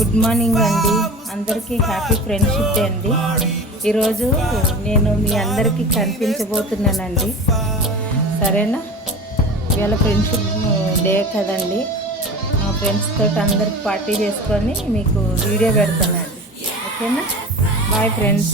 Good morning అండి, అందరికీ happy friendship day అండి. ఈరోజు నేను మీ అందరికీ కనిపించబోతున్నానండి, సరేనా? ఇవాళ ఫ్రెండ్షిప్ డే కదండి, మా ఫ్రెండ్స్ తోటి అందరికి పార్టీ చేసుకొని మీకు వీడియో పెడతానండి, ఓకేనా? Bye friends.